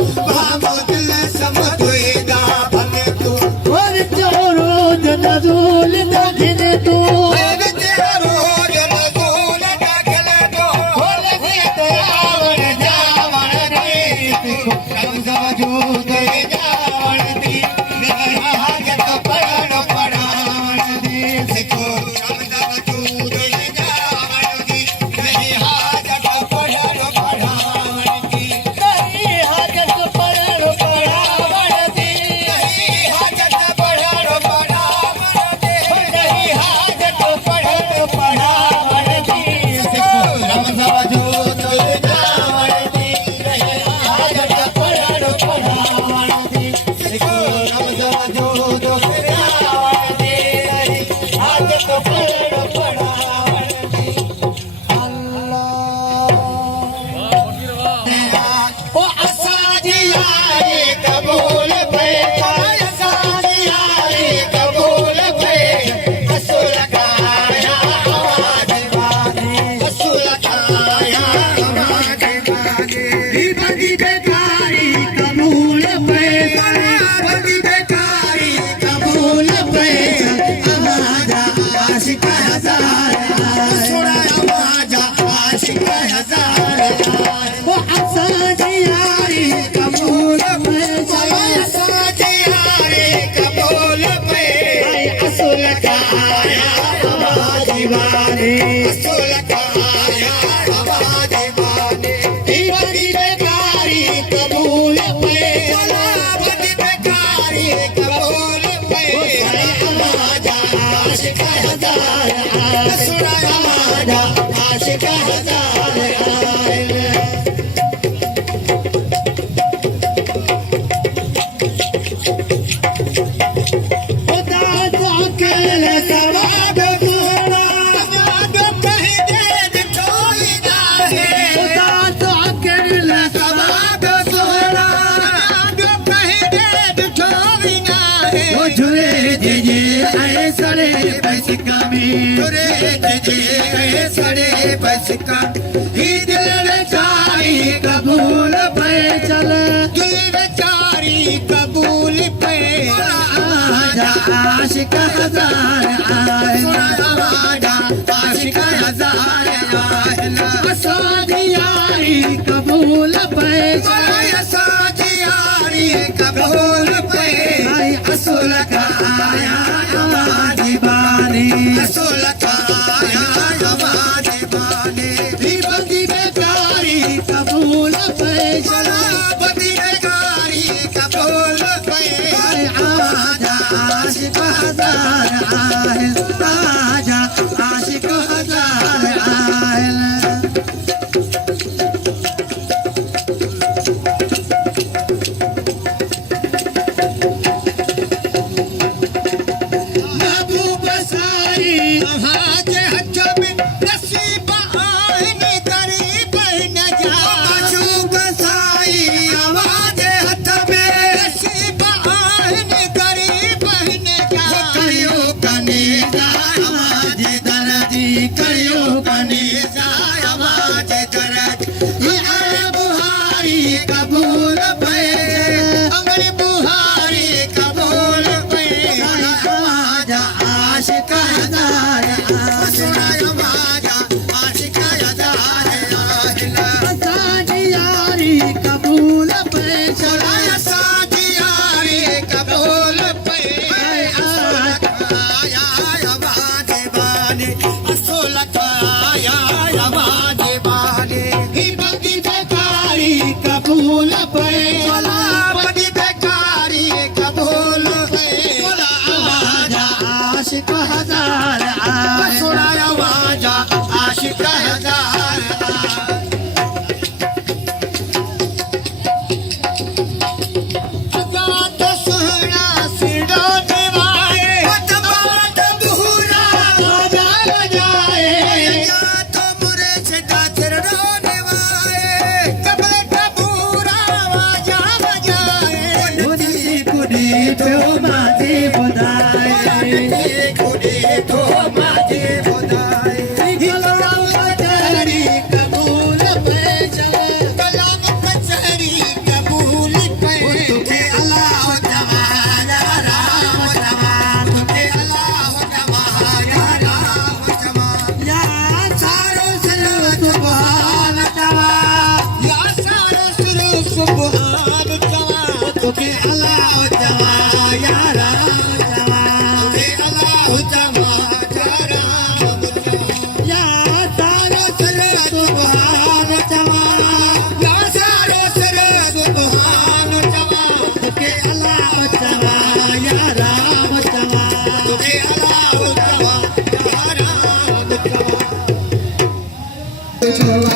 बाबो दिल समझेगा भले तू और चोरो नजूल दाखिल तू रोज नजूल दाखिल तो बोल के आवड़ जावड़ रे रमज वजूद जावड़ दी मेरी हाजत पढ़ण पढ़ावण दी सिखो रमज वजूद जावड़ दी मेरी हाजत पढ़ण पढ़ावण दी तेरी हाजत पढ़ण पढ़ावण दी मेरी हाजत पढ़ण पढ़ावण दी तेरी हाजत पढ़ण पढ़ावण दी रमज वजूद जावड़ दी मेरी हाजत पढ़ण पढ़ावण दी सिखो रमज वजूद जावड़ दी मेरी हाजत पढ़ण पढ़ावण दी ओ असांजी यारी कबूल पे असांजी यारी कबूल पे रसूल काया आवाज वाले रसूल काया आवाज वाले बदी बेकारी कबूल पे बड़ी बेकारी कबूल पे आवाजा आशिक हजार सुना आवाज आशिक हजार वो असांजी यारी कबूल पे असांजी यारी कबूल पे असूल का आया आवाज वाले रसूल काया आवाज वाले बदी बेकारी कबूल पे बड़ी बेकारी कबूल पे आवाजा आशिक हजार सुना आवाजा आशिक हजार खुदा तो अकेल सवाद पूरा कहीं दे छोड़ी जाए खुदा तो अकेल सवाद पूरा कहीं दे छोड़ी जाए वो झुरे जे ऐसरे बस कमी सड़े बस का ही दिल चाही कबूल पे चल दिल बेचारी कबूल पे आजा आशिक हजार आए आशिक हजार असांजी यारी कबूल पे चल साजियारी कबूल पे आई असूल का आया आवाज बानी रसूल काया आवाज वाले बदी बेकारी कबूल पे चल बड़ी बेकारी कबूल पे आजा आशिक हजार आए आजा आशिक हजार आए महबूब सारी आवाज हथ में नसीब आइन गरीब न जा अशोक साई आवाज हथ में नसीब आइन गरीब न जा करियो कनेजा आवाज दर्दी करियो कनीजा आवाज दर्द बुहारी कबूल पे अमर बुहारी कबूल पे आजा आशिक हजार सुना आवाज आशिक हजार असांजी यारी कबूल पे चला साजियारी कबूल पे आया आवाज वाले असूल काया आवाज वाले ही बदी बेकारी कबूल पे चला बड़ी बेकारी कबूल पे आजा आशिक हजार आए सुना आवाज आशिक हजार गात सुना सिडो निवाए बात बुरा आजा बजाए गात मुरे छड़ा चिरडो निवाए कबले बुरा आवाजा बजाए कुदी कुदी तो माते बुदाए खुदे तो माजे बुदाए कबूल पे चला कलाम कचहरी कबूल सुभान चवा तुके अलाव चवा यारा चवा तुके अलाह चवा यारा या सारो सर सुभान चवा या सारो सर सुभान चवा तुके अलाव चवा यारा चवा तुके अलाह चवा यारा चवा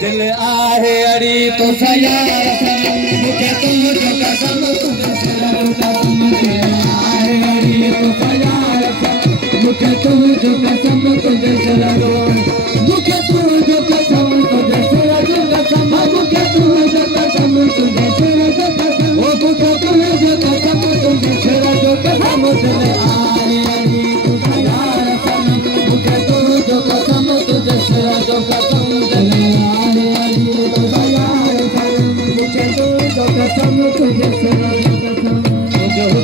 दिल आहे अड़ी तो सयार सनम मुझे तो जो कसम तुझे सलाम कसम दिल आहे अड़ी तो सयार सनम मुझे तो जो कसम तुझे सलाम मुझे तो जो कसम तुझे सलाम कसम मुझे तो जो कसम तुझे सलाम कसम ओ मुझे तो जो कसम तुझे सलाम कसम दिल आहे अड़ी तो सयार सनम मुझे तो जो कसम तुझे सलाम कसम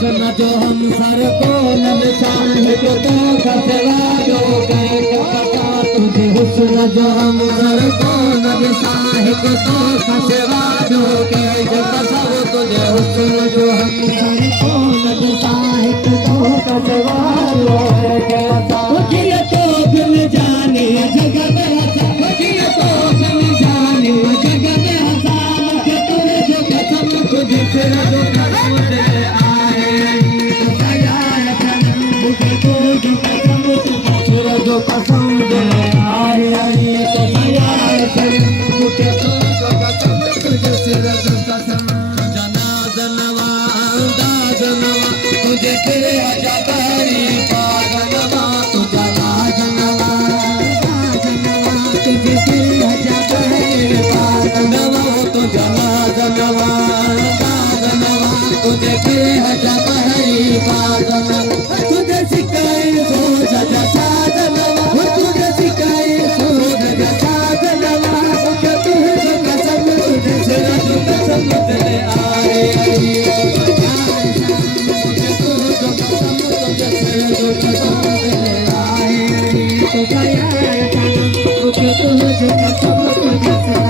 दिल जो हम सर को न चाहे तो खसवा जो कहे पता तुझे हुस्न जो हम सर को न चाहे तो खसवा जो कहे पता तुझे हुस्न जो हम सर को न चाहे तो खसवा जो कहे पता ये तो दिल जाने जगह में हंसा ये तो दिल जाने जगह में हंसा मुझे तूने जो कसम तुझे तेरा जो कसम दे जो कसम दे आए आई तो यार सनम मुझे तो जो कसम तुझे सिर जो कसम जना जनवा अंदाज नवा तुझे तेरे अजादारी पागलवा तू जना जनवा जनवा तुझे तेरे अजादारी पागलवा तू जना जनवा जनवा तुझे तेरे अजादारी पागलवा तुझे सिखाए सो सजा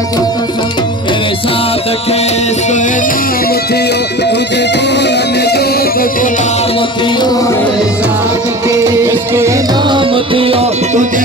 मेरे साथ के सोए नाम थियो तुझे बोलने जो तो गुलाम थियो मेरे साथ के इसके नाम थियो तुझे